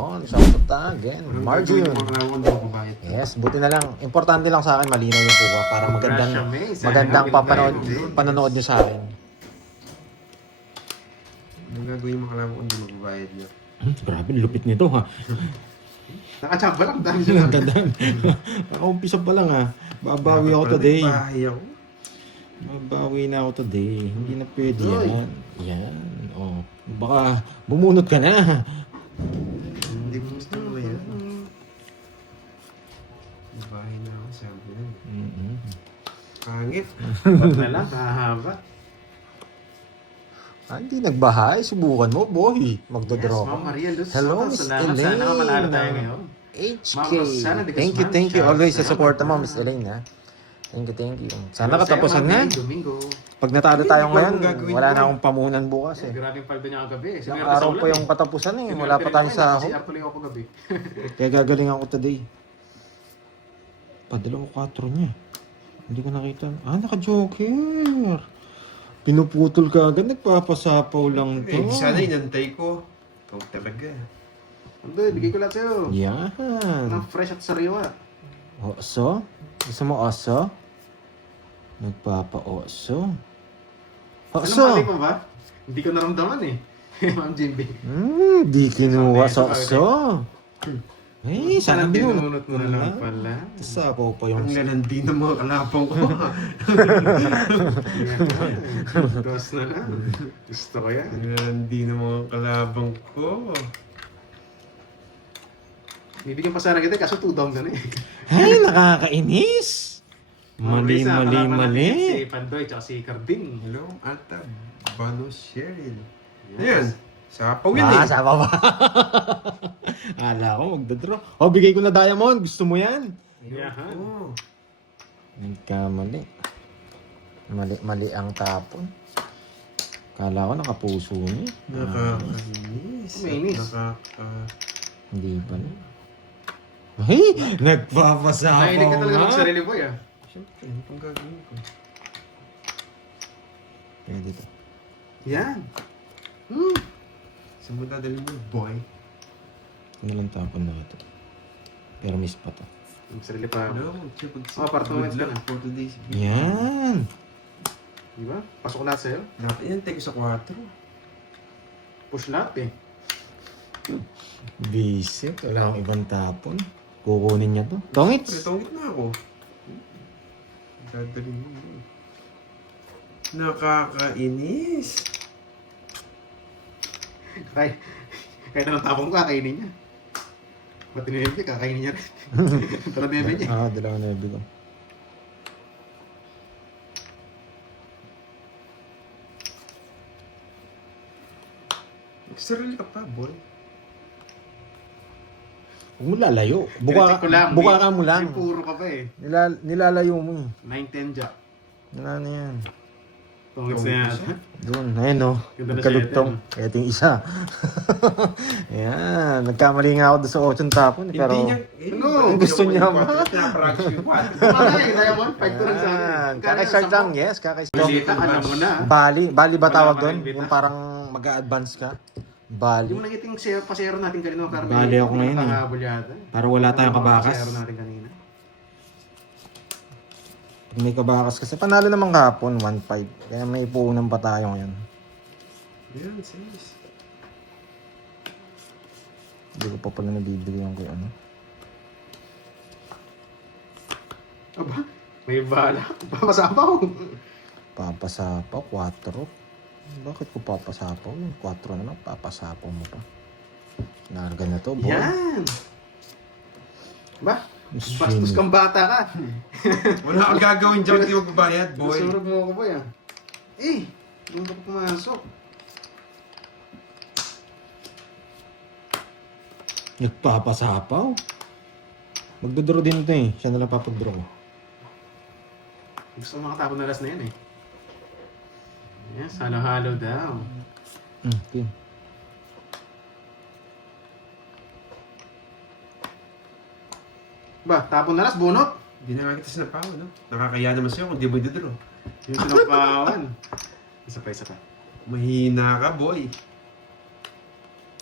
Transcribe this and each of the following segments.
tapon. Sauta again. Margin. Yes. Yes, buti na lang. Importante lang sa akin, malinaw yung kuha para magandang panonood nyo sa akin. Anong gagawin mo kailangan kung hindi magbabayad niya? Grabe, lupit nito ha. Nakachamba lang, dami siya lang. Umpisa pa lang ha. Babawi ako today. Bahay ako. Babawi na ako today. Hindi na pwede yan. Yan. Oh. Baka bumunot ka na. Hindi mo gusto mo yan. Bahay na ako, sabi yan. Pangit. Ba't na lang, hahaba. Hindi nagbahay. Subukan mo, boy. Yes, Magdodraw Ma'am ka. Maria Luz. Hello, Miss Salamat. Sana manalo tayo Elaine. ngayon. HK. Ma'am Rose, sana di ka Thank you, sumama. thank you. Always sa Salamat. support mo, Miss Elaine ha. Thank you. Sana Hello, katapusan sa'yo, na. Ma'am May, Domingo. Pag natalo tayo Hindi ko ngayon, alam gagawin wala ko. na akong pamunan bukas eh. Grabing paldo niya kagabi. Ilang araw pa yung katapusan eh. Wala pa tayong sahod. Si Artuloy ako gabi. Kaya gagaling ako today. Padala ko 4 niya. Hindi ko nakita. Naka-joker. Pinuputol ka agad. Nagpapasapaw lang to. Sana inantay ko. Ikaw talaga. Ando, bigay ko lahat sa'yo. Yan. Ng fresh at sariwa. Oso? Gusto mo oso? Nagpapa-oso. Oso! Anong mali ko ba? Hindi ko naramdaman eh. Ma'am Jimby. Di kinuha sa oso. Eh, sana binunot mo na lang pala. Sapaw pa yung... Ang lalandi ng mga kalapang ko. Dos na lang. Gusto ko yan. Ang lalandi ng mga kalabang ko. Bibigyan pa sana kita kaso 2 down ka na eh. Ay, nakakainis! Mali. Si Pandoy tsaka si Carding. Hello, Ata. Bano Cheryl. Yes. Ayan. Sapaw yan eh. Sapaw ba? Ala ko, magdadraw. Bigay ko na diamond. Gusto mo yan? Yahan. Oo. Nagkamali. Mali ang tapon. Kala ko nakapuso niya. Nakakainis. May inis. Hindi pa na. Ay! Nagpapasapaw Nahilig ka talaga nga. mag-sarili boy ah. Siyempre, ano pang gagawin ko? Pwede to. Yan. Saan mo dadalhin mo, boy? Ano lang tapon na ito. Pero miss pa to. Mag-sarili pa. No, Apartment good ka na. luck for today's video. Yan! Di ba? Pasok na sa'yo. Dapat yan, take ko sa 4. Push lahat eh. Visit. Wala akong ibang tapon. Kukunin niya to. Tongits! Tongit na ako. Dadalhin mo. Nakakainis. Kahit anong tapong ko, kakainin niya. Pati ni Empe, kakainin niya rin. Pero ni Empe niya. Dalawa na ibig ko. Sarili ka pa, boy. Huwag mo lalayo. Tinitik ko lang. Buka ka mo lang. May puro ka pa eh. Nilalayo mo eh. 9-10 jack. Wala na yan. Tungits na yan. Doon, ayun o. Ganda na Nagkalugtong. Ito yung isa. Yan. Nagkamali nga ako doon sa 8 tapon. Pero, Hindi niya, Ano? Gusto niya ba? Pinapractice yung 4. Ay, Diamond, 5 to lang sa akin. yan. Kaka-start lang, yes. Kaka-start. Balita, alam mo na. Bali ba Wala tawag pa doon? rin bita. Yung parang mag-a-advance ka. Hindi Bali. mo nakiting pasero natin kanina, Carmen. Bali ako ngayon eh. Nakahabol yata. Para wala tayong kabakas. Pasero natin kanina. Pag may kabakas kasi. Panalo naman kahapon, 1-5. Kaya may puunan pa tayo ngayon. Yan, sis. Hindi ko pa pala nabibigyan ko yung ano. Aba, may bala. Papasapaw. Papasapaw, 4. Bakit ko papasapaw? 4 naman, papasapaw mo pa. Narga na to, boy. Yan. Ba? Bastos kang bata ka. Wala kang gagawin dyan, hindi magbabayad, boy. Susurog mo ako, boy ah. Eh, doon ka pa pumasok. Nagpapasapaw? Magdodraw din ito eh. Siya na lang papagdraw ko. Gusto ko makatapon na last na yan eh. Yes, halo-halo daw. Okay. Ba, tapon na last, bunot. Hindi na nga kita sinapawan, no? Nakakaya naman sa'yo kung di mo idodro. Yung sinapawan. Isa pa. Mahina ka, boy.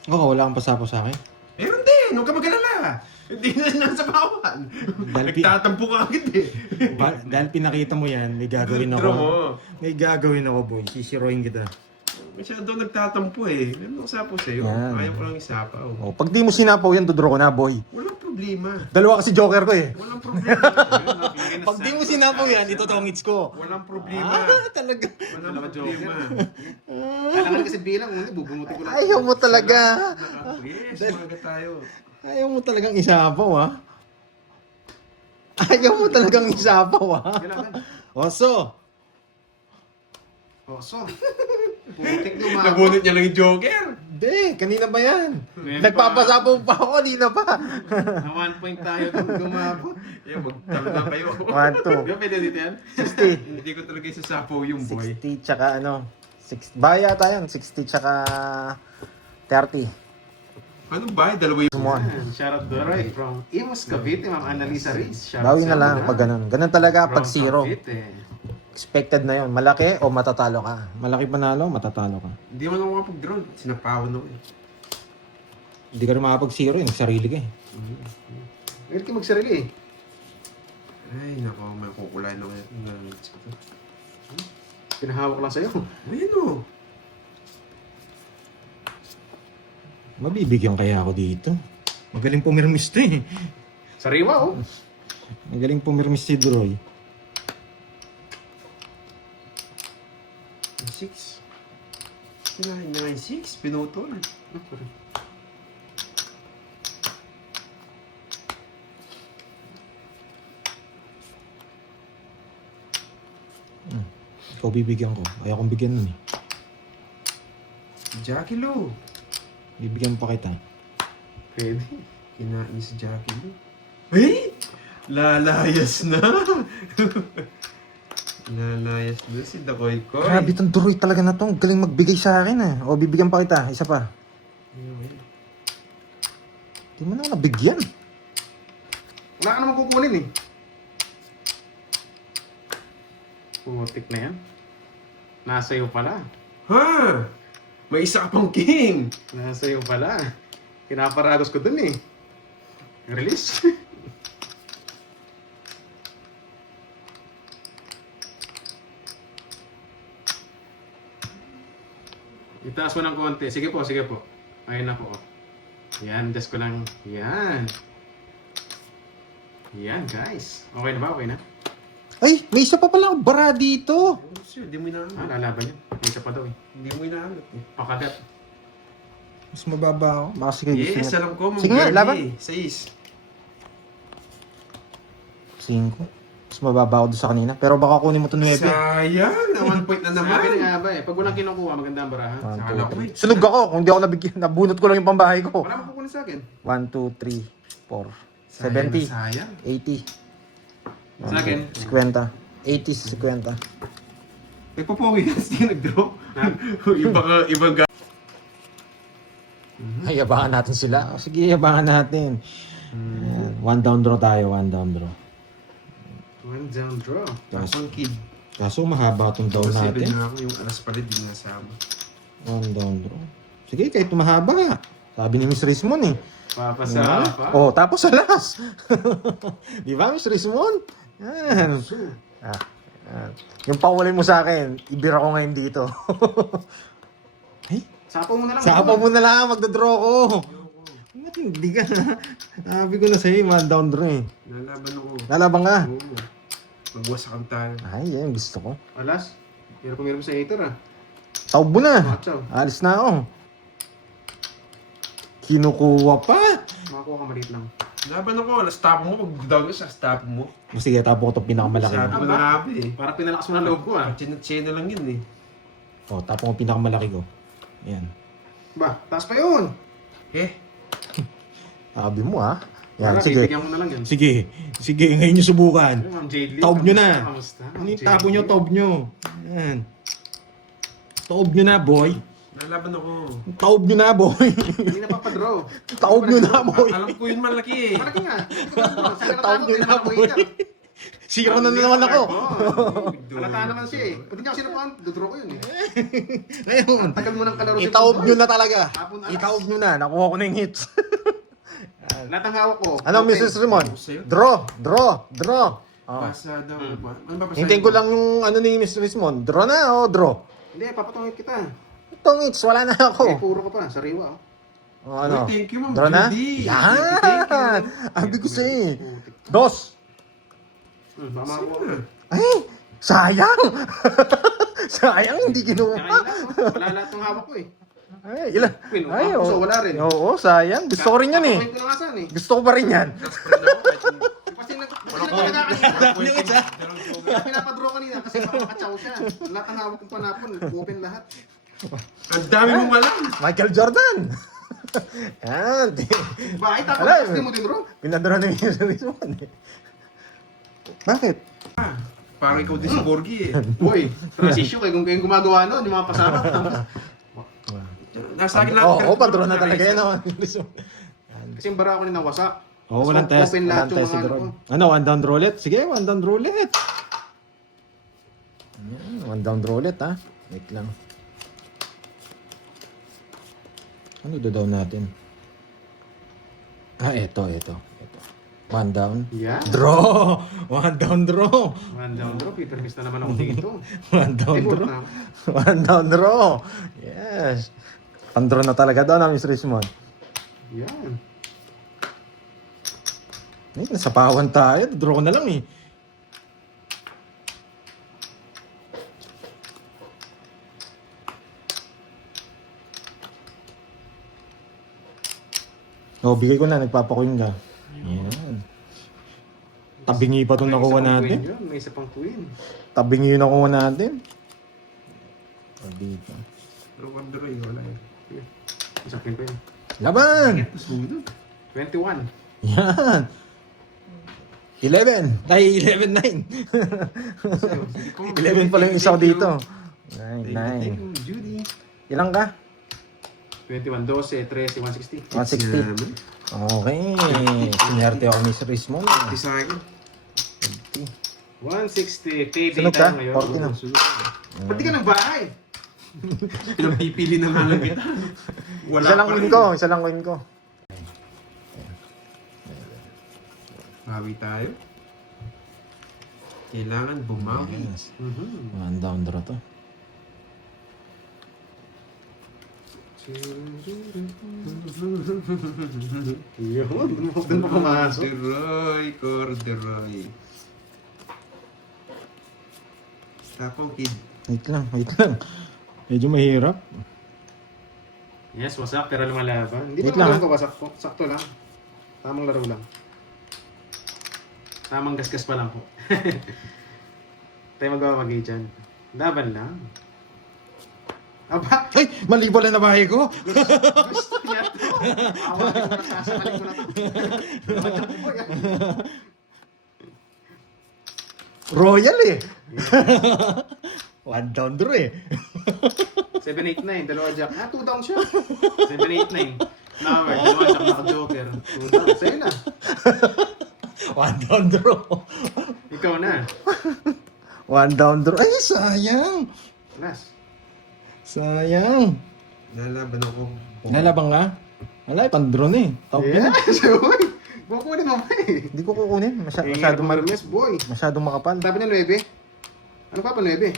Oo, wala kang pasapaw sa akin. Meron din, huwag ka mag-alala. Hindi na nasa bawal. Dahil Nagtatampo ka agad eh. Dahil pinakita mo yan, may gagawin Draw mo. ako. May gagawin ako, boy. Sisiroin kita. Masyado nagtatampo eh. Meron akong sapo sa'yo. Yan. Ayaw ko lang isapaw. Oh, pag di mo sinapaw yan, dodro ko na, boy. Walang problema. Dalawa kasi joker ko eh. Walang problema. Pag di mo sinapaw yan, ito tong hits ko. Walang problema. Talaga. Walang problema. Kailangan kasi bilang, bubungutin ko lang. Ayaw mo talaga. Yes, umaga tayo. Ayaw mo talagang isapaw, ha? Ayaw mo talagang isapaw, ha? Kailangan. Oso. Oso. Putik lumabot. Nabunot niya lang yung joker. Hindi, kanina ba yan? Ngayon Nagpapasapaw pa ako, kanina pa. Na 1 point tayo doon lumabot. Yeah, magtalo na kayo. 1, 2, Di ba pwede dito yan? 60. Hindi ko talaga isasapaw yung boy. 60 tsaka ano, 60. Baya tayo, 60 tsaka 30. Ano ba? Dalawa yung... Sumuan. Shoutout Doroy from Imus Cavite, Ma'am Annalisa Reyes. Shoutout Bawi na sa lang mga pag ganun. Ganun talaga pag from zero. Cavite. Expected na yon. Malaki o matatalo ka. Malaki panalo, matatalo ka. Hindi man ako makapag-draw. Sinapawan ako eh. Hindi ka rin makapag-zero, yung sarili ka eh. Ngayon ka magsarili eh. Ay, nako. May kukulay na ngayon. Pinahawak lang sa'yo. Ayun o. Mabibigyan kaya ako dito. Magaling pumirmis to eh. Sariwa oh. Magaling pumirmis si Droy. 6. Kinahin niya nga yung 6. Pinutol. Ikaw bibigyan ko. Ayaw kong bigyan nun eh. Jackie Lou. Bibigyan pa kita eh. Pwede. Kinain niya si Jackie Lou. Hey! Lalayas na! Lalayas na si Dakoy Koy. Grabe itong Droy talaga na to. Ang galing magbigay sa akin eh. O bibigyan pa kita. Isa pa. Di mo na ako nabigyan. Wala ka naman kukunin eh. Putik na yan. Nasa iyo pala. Ha? May isa ka pang king! Nasa iyo pala. Pinaparagos ko dun eh. Release. Itaas mo ng konti. Sige po, sige po. Ayun na po. Yan, just ko lang. Yan. Yan, guys. Okay na ba? Okay na? Ay, may isa pa pala bara dito. Sure, di mo inaanap. Lalaban yan. May isa pa daw eh. Hindi mo inaanap eh. Pakagat. Mas mababa ako. Baka sige gusto Yes, niya. alam ko. Sige nga, laban. 6. 5. Mas mababa ako doon sa kanina. Pero baka kunin mo ito 9. Sayang! Na 1 point na Sabi naman. nga ba eh. Pag walang kinukuha, maganda ang baraha. Sala ko eh. Sunog ako. Kung di ako nabigyan, nabunot ko lang yung pambahay ko. Wala mo kukunin sa akin. 1, 2, 3, 4, Sayang 70, na sayang. 80. Sa akin? 50. 80 sa 50. Nagpapogi yan. Hindi nag-draw. Ibang Ay, yabangan natin sila. Oh, sige, yabangan natin. Ayan. 1 down draw tayo. 1 down draw. One down draw. Tapang kid. Kaso mahaba itong down Kasi natin. na ako yung alas pala din nasama. 1 down draw. Sige, kahit mahaba. Sabi ni Miss Rismon eh. Papasa pa. Oh, tapos sa last. Di ba, Miss Rismon? Yan. Yan. Yung paulin mo sa akin, ibira ko ngayon dito. Ay, Sapo mo na lang. sapa mo na lang, magdodraw ko. Hindi ka na. Sabi ko na sa'yo, 1 down draw eh. Lalaban ako. Lalabang ka. Oo. Magwasakan tayo. Ay, yan, gusto ko. Alas. Hirap pumirap sa hater ah. Taob mo na. Matchaw. Alis na ako. Kinukuha pa. Makakuha ka maliit lang. Laban ako. Alas tapo mo. Pag-down ka sa tapo mo. Sige, tapo ko itong pinakamalaki. Sabi ko na nga ba eh. Para pinalakas mo na loob ko ah. China lang yun eh. Oh, tapo ko yung pinakamalaki ko. Yan. Ba, taas pa yun. Eh. Sabi mo ha. Yan, Wala, sige. bibigyan mo na lang yan. Sige. Sige, ngayon nyo subukan. Ma'am Jade Lee. Taob nyo na. Kamusta? Ano yung tapo nyo, taob nyo. Yan. Taob nyo na, boy. Lalaban ako. Taob nyo na, boy. Hindi na papadraw. Taob nyo na, boy. Alam ko yun malaki eh. Malaki nga. Taob nyo na, boy. Zero na naman ako. Halata naman siya eh. Pati niya ako sinupuan, dudraw ko yun eh. Ngayon, Tagal mo ng kalaro si itaob Pumboy. nyo na talaga. Hapon alas. Itaob nyo na. Nakuha ko na yung hits. Lahat ng hawak ko. Ano, open. Mrs. Ramon? Sa'yo? Draw. Oh. Basa daw. Ano ba basahin Hintayin ko lang yung ano ni Mr. Ramon. Draw na o draw? Hindi, papatungit kita. Itong hits, wala na ako. Eh, puro ka pa. Sariwa. Oh. O ano? Uy, thank you, Ma'am Draw na? Judy. Yan! Thank you. Abi ko sa'yo. Dos! Mama ko. Ay! Sayang! Sayang, hindi Kaya kinuha. wala lahat ng hawak ko eh. Ay, ilan? Pinuha Ay, ko, oo. so wala rin. Oo, sayang. Gusto ko rin yan eh. Papatungit ko na nga saan eh. Gusto ko pa rin yan. Kasi nagpalaga kanina. Kaya pinapadraw kanina kasi baka makachaw siya. Lahat ng hawak kong panapon, open lahat. Ang dami mong alam. Michael Jordan! Yan. Bakit tapos Alam. gusto mo din, bro? Pinadura na yung Rizwan eh. Bakit? Parang ikaw din si Borgie eh. Boy, transition kayo kung kayong gumagawa nun, yung mga pasama. Nasa akin lang. Oo, padro na talaga yan. oh. Kasi yung bara ako nila wasak. Oo, So, walang test. open lahat Walang yung test mga si ano Drone. ko. Ano, one down roulette? Sige, one down roulette. Ayan, one down roulette ha. Wait lang. Ano down natin? Ah, eto. One down. Yeah. Draw! One down draw! One down draw, Peter Miss na naman ako dito. One down Timur draw. na ako. One down draw! Yes! Pan-draw na talaga daw na, Miss Richmond. Yan. Ay, nasapawan tayo. Draw na lang eh. Oh, bigay ko na. Nagpapakuin ka. Yan. Tabingi pa itong May nakuha isa pang natin. queen yun, may isa pang queen. Tabingi yung nakuha natin. Oh, dito. Pero wonder eh, wala eh. Isang queen pa yun. Laban! Tapos sumunod. 21. Yan! 11! Ay, 11-9. 11 pala yung isa ko dito. 9, Thank 9. you, Judy. Ilang ka? 21, 12, 13, 160. 160. Okay. Sinerte ako ni Sir Rismon. Di sa akin. 160. KB Sunod ka? tayo ngayon. 40 na. Ba't di ka ng bahay? Pinapipili na nga lang kita. Wala Isa lang pa win rin. ko. Isa lang win ko. Bawi tayo. Kailangan bumawi. Yes. Mhm. One down draw to. Yun, doon pa pumasok. Corduroy. Tapong kid. Wait lang. Medyo mahirap. Yes, wasak pero lumalaban. Hindi Wait pa lang, naman ko wasak po. Sakto lang. Tamang laro lang. Tamang gasgas pa lang po. Tayo magwawagay dyan. Laban lang. Aba! Ay! Mali pala na bahay ko! Gusto niya to. Awagin ko na sasakaling ko na to. Royal eh! One down draw eh. 7-8-9, dalawa jack. 2 down siya. 7-8-9. Now, dalawa jack naka-joker. 2 down. Sa'yo na. One down draw. Ikaw na. One down draw. Ay, sayang! Last. Sayang! Lalaban ako. Nalabang ka? Wala, pan-draw na eh. Top Yeah, na. boy. Bukunin mo ba eh. Hindi ko kukunin. Masyadong, Marmes, boy. masyadong makapal. Sabi na 9. Ano pa 9?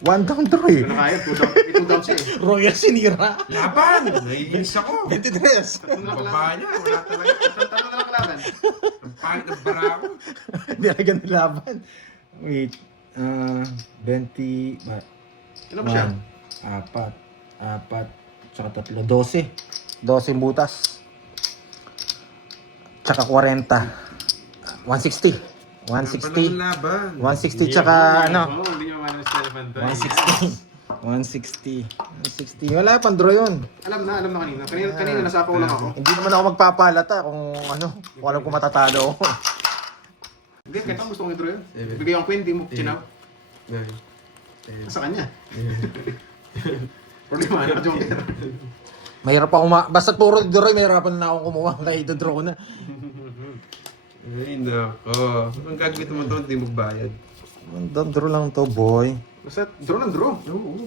One down draw eh. Ano kaya? 2 down siya eh. Royal sinira. Laban! Naiinis ako. 23. Ano na Baba niya. Wala talaga. Tatlo na lang kalaban. Ang pangit ng barako. Hindi na ganun laban. Wait. 20... Ano ba siya? 4, tsaka 3, 12. 12 butas. Tsaka 40. 160. 160. Laban. 160 tsaka ano? Oo, hindi nyo maman sa telephone to. 160. 160. Wala, pan-draw yun. Alam na kanina. Kanina nasapaw lang ako. Hindi naman ako magpapalata kung ano, kung alam ko matatalo ako. Hindi, kahit ako gusto kong i-draw yun. Bigay ang queen, di mo chinaw. Nine. Sa kanya. Problema, naka-joker. Mahirap ako basta puro draw, mahirapan na akong kumuha kaya i-draw ko na. Ay, nako. Ang gagawin mo ito, hindi magbayad. Draw lang to, boy. Basta draw ng draw. Oo.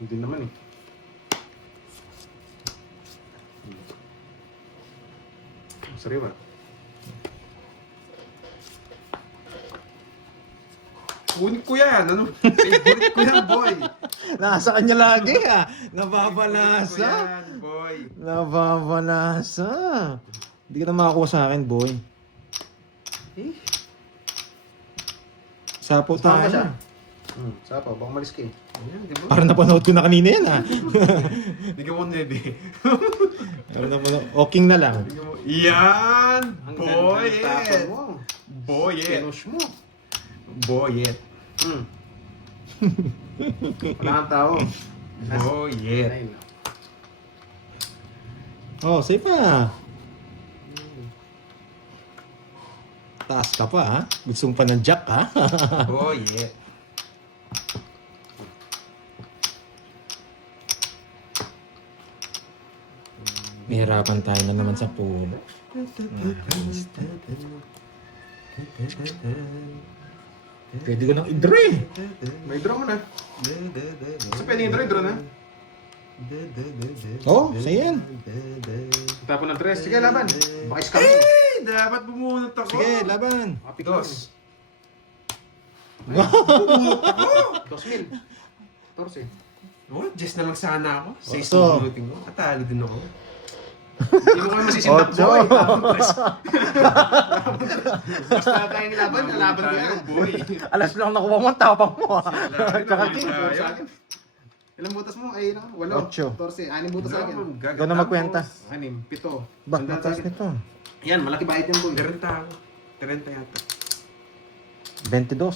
Hindi naman eh. Sariwa. Kunin ko yan. Ano? Favorite ko yan, boy. Nasa kanya lagi ah. Favorite ko Nababalasa. yan, boy. Nababalasa. Hindi ka na makakuha sa akin, boy. Sapo Sumama tayo. siya. Sapaw, baka malis ka eh. Ayan, di ba? Parang napanood ko na kanina yan ah. Bigyan mo 9. Parang napanood. Oking na lang. Bigyan mo. Yan! Ang Boy tapon it! mo. Boy it! Pinush mo. Boy it! Wala kang tao. Boy it! Ayun. Oh, say pa. Taas ka pa ha. Gusto mo pa ng jack ha. Boy it! Mahirapan tayo na naman sa puno. Pwede ko nang i-draw eh. May draw mo na. So pwede yung draw na. Oh, say yan. Tapon ng 3. Sige, laban. Baka scam mo. Eh! Dapat bumunot ako! Sige, laban. Kapit ka. Dos! 2,000. 14. Oh, just na lang sana ako. Sa Oso. isang bunutin ko. Katali din ako. Hindi mo kayo masisindap, Ocho. boy. Tapon 3. Basta tayo nilaban, nalaban ko yan. boy. Alas lang nakuha mo ang tapang mo ha. Tsaka Laban king. tayo. Sa akin. Ilang butas mo? Ay, 8. Ocho. 14. 6 butas sa akin. Ikaw na magkwenta. 6, 7. Ba, Sandaan sa mataas akin. nito. Yan, malaki bayad yan, boy. 30 ako. 30 yata. 22.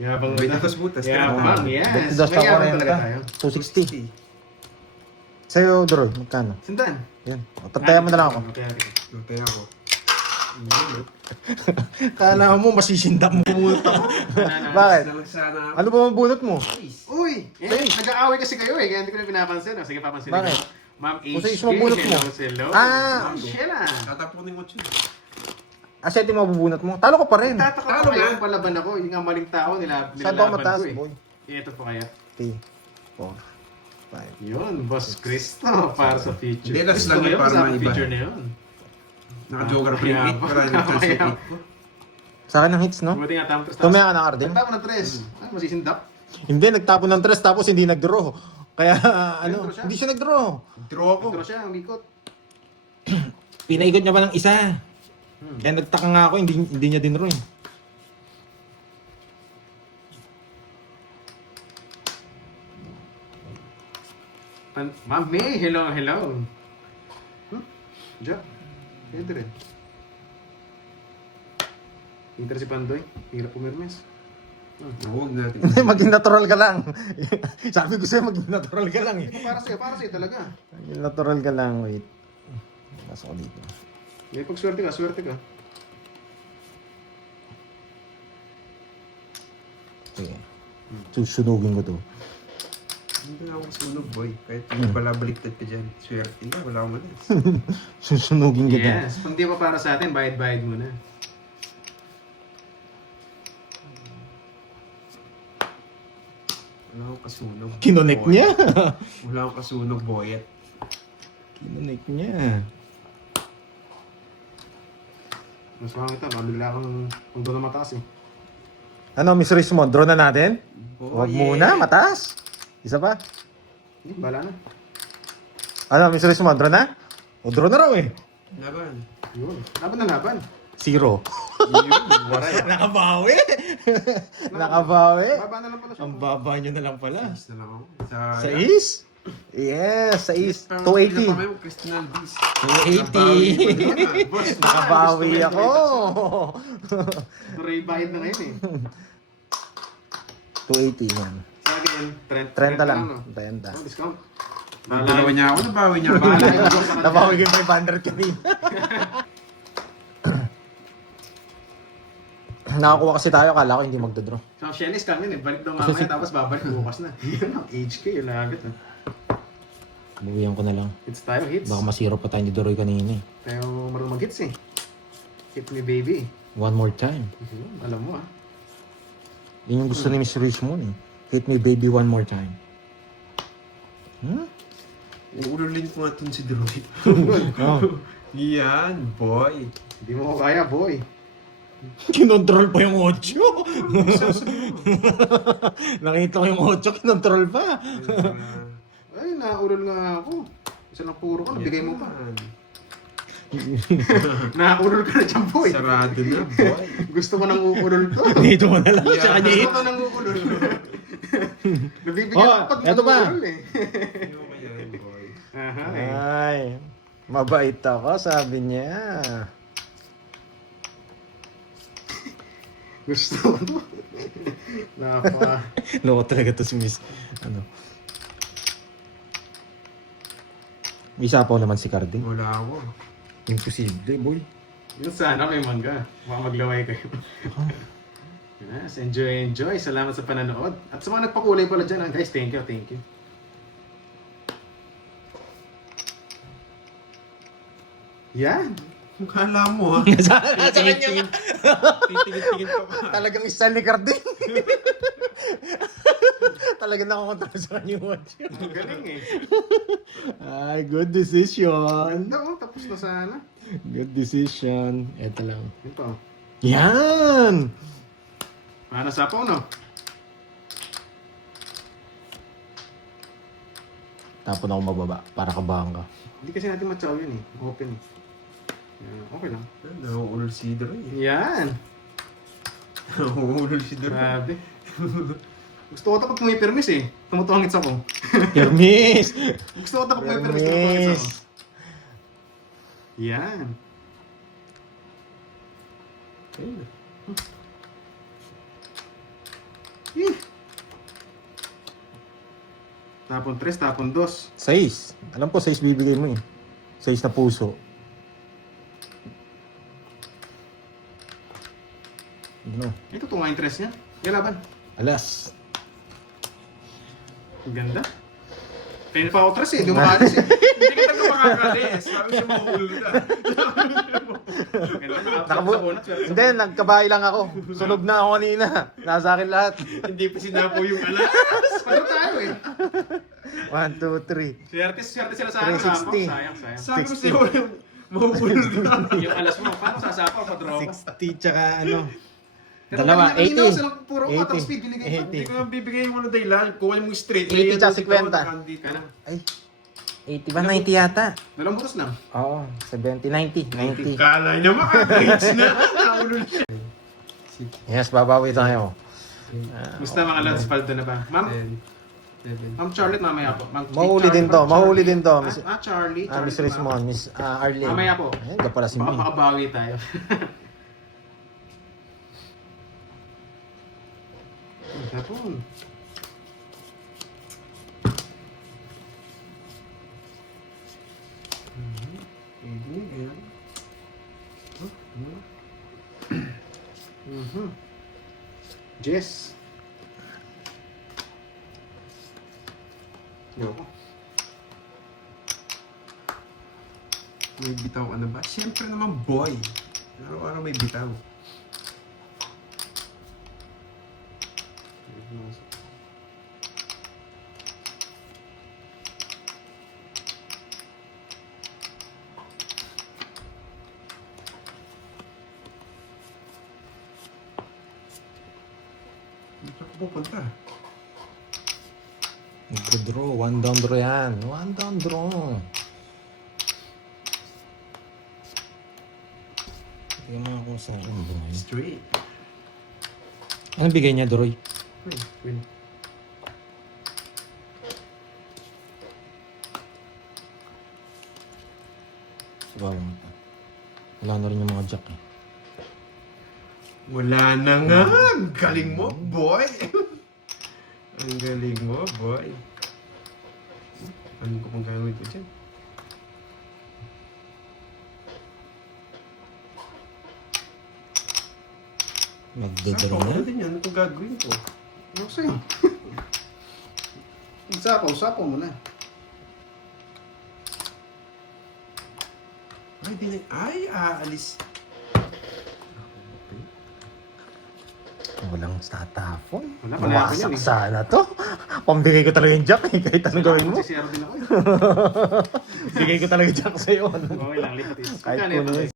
Yabang Wait, tapos butas. Yabang, yes. 22 sa May yabang talaga tayo. 40. 260. Sa'yo, Droy, magkano? Sindan. Yan. O, tantayan mo na lang ako. Okay, okay. Lutay ako. Kala mo, masisindap mo. Bakit? Na lang sana ako. Ano ba mabunot mo? Uy! Nag-aaway kasi kayo eh, kaya hindi ko na pinapansin. Sige, papansin. Bakit? Ma'am HK. Kung sa isang mabunot mo. Hello. Ah! Ma'am Sheila. Tatapunin mo siya. Asete mo mabubunot mo. Talo ko pa rin. Tataka Talo pa kayo nga. kung palaban ako. Yung nga maling tao, Saan ba nilalaban mataas, ko eh. boy? Ito po kaya. 3, 4, 5. Yun, Boss Cristo. Para sa future. Hindi, last Gusto lang ko yun para sa maiba. future na yun. Naka-joker pa yung 8. Wala yung chance yung 8 ko. Sa akin ang hits, no? Buti nga tamang tres. Tumaya ka ng Arden? Nagtapo ng tres. Ano, masisindap? Hindi, nagtapo ng 3 tapos hindi nag-draw. Kaya, ano, Nag-draw siya? hindi siya nag-draw. Draw ako. Nagturo siya, ang likot. Pinaikot niya pa ng isa. Kaya nagtaka nga ako, hindi niya din draw eh. Ma'am May, hello. Diyan. Pwede rin. Inter si Pandoy. Hirap pumirmes. Huwag natin. Hindi, maging natural ka lang. Sabi ko sa'yo, maging natural ka lang eh. Ito para sa'yo talaga. Maging natural ka lang, wait. Pasok ko dito. May pag swerte ka. Sige. Susunugin ko to. Hindi na ako sunog, boy. Kahit balabaliktad ka dyan. Swerte na, wala akong malas. Susunugin kita. Yes. Kung di pa para sa atin, bayad muna. Wala akong kasunog. Kinonek boy. niya. Wala akong kasunog, boy. Kinonek niya. Mas mga ito, mabigla kang kung doon na mataas eh. Ano, Miss Rismond, draw na natin? Boy, Huwag muna, mataas. Isa pa. Hindi, bala na. Ano, Miss Rismond, draw na? O, draw na raw eh. Laban. Yun. Laban na laban. 0. Yun, waray. Nakabawi. Nakabawi. Baba na lang pala siya. Ang baba nyo na lang pala. Ayos na lang ako. Sa is? Yes, sa is. 280. Christian Albiz. 280. Boss, Nakabawi ako. Turay bayad na ngayon eh. 280 yan. Sa akin, 30 lang. no? 30. Oh, discount. Dalawa niya ako, nabawi niya ako. Bahala yung boss sa kanya. Nabawi ko yung 500 kanina. Nakakuha kasi tayo, kala ko hindi magdodraw. Sa Shelly's kami eh. Balik daw mamaya tapos babalik bukas na. Yun ang HK, yung lagit ah. Buwihan ko na lang. Hits tayo, hits. Baka masiro pa tayo ni Doroy kanina eh. Tayo marunong mag-hits eh. Hit me baby. One more time. Yun, alam mo ah. Yun yung gusto ni Miss Richmond eh. Hit me baby one more time. Hmm? Uululin ko nga itong si Droid. Oh. Yan, boy. Hindi mo ko kaya, boy. Kinontrol pa yung 8. Nakita ko yung 8, kinontrol pa. Ay, naulol nga ako. Isa lang puro ka, nabigay mo pa. Nakaulol ka na dyan, boy. Sarado na, boy. Gusto ko nang uulol to. Dito mo na lang sa kanya. Gusto ko nang uulol. Nabibigyan Oh, ako pag eto pa. uulol eh. Ano ba yan, boy? Aha, eh. Ay, mabait ako, sabi niya. Gusto ko to. Napa. Loko talaga to si Miss. Ano? May sapaw naman si Carding. Wala ako. Imposible, boy. Yun sana may mangga. Baka maglaway kayo. Yes, enjoy. Salamat sa pananood. At sa mga nagpakulay pala dyan, guys, thank you. Yan. Kala mo, ha? Nasa kanya nga. Titingin pa ba? Talagang isa ni Carding. Talagang nakakontrol sa kanya yung watch. Ang galing eh. Ay, good decision. Ganda oh, tapos na sana. Good decision. Eto lang. Yun pa oh. Yan! Paano sapaw, no? Tapon ako mababa para kabahan ka. Hindi kasi natin matsaw yun eh. Open eh. Yan, okay lang. Nauulol si Droid. Yan. Nauulol si Droid. Grabe. Gusto ko ito pag pumipirmis eh. Tumutuhangits ako. Hermes! Gusto ko ito pag pumipirmis. Tumutuhangits Hermes! ako. Yan. Ayun. Eh. Tapon 3, tapon 2. 6. Alam ko 6 bibigay mo eh. 6 na puso. Ano? Ito tunga interest niya. Galaban. Alas. Ang ganda. Kaya pa ako 3 eh. Hindi makalis eh. Hindi ka talaga makakalis. Sabi siya maulol ka. Hindi, nagkabahay lang ako. Sunog na ako kanina. Nasa akin lahat. Hindi pa sinapo yung alas. Paano tayo eh? 1, 2, 3. Swerte sila sa akin. 360. Sayang. Sabi ko sa'yo yung maulol ka. Yung alas mo, paano sasapaw pa draw ka? 60 tsaka ano. Pero Dalawa, kanina 80. silang puro 80. top speed binigay ko. Hindi ko nang bibigay yung ano dahilan. Kuha mo straight. 80 tsaka 50. Dito. Kaya na. Ay, 80 ba? 90 yata. Dalawang butas na. Oo, 70, 90. 90. Kala niya makaka-reach na. Naulol siya. Yes, babawi tayo. Gusto mga lads, paldo na ba? Ma'am, 7. Ma'am Charlotte, mamaya po. Ma'am, Mahuli din to, Charlie. mahuli din to. Miss, Charlie. Miss Rismon, Miss Arlene. Mamaya po. Ayun, ka pala si Baka May. makabawi tayo. Tapon. Jess. Yoko. May bitaw ka na ba? Siyempre naman boy. Araw-araw may bitaw. Dito ako pupunta. Nagko-draw, 1 down draw yan. 1 down draw. Tingnan mo kung saan ang buhay. Straight. Anong bigay niya, Doroy? Win. Sabaw mo pa. Wala na rin yung mga jack eh. Wala na nga. Ang galing mo, boy. Ang galing mo, boy. Ano ko pang gagawin ko dyan? Magdedraw na. Ano din yan? Ano kung gagawin ko? Ano sa'yo? Sapaw mo na. Ay, di na. Ay, aalis. walang tatapon. Wala, panalo yan Mawasak eh. sana to. Pambigay ko talaga yung jack eh, kahit anong gawin mo. Magsisiyaro din ako eh. Bigay ko talaga yung jack sa'yo. Okay lang, lipat is. Kahit Magkano puno ito? eh.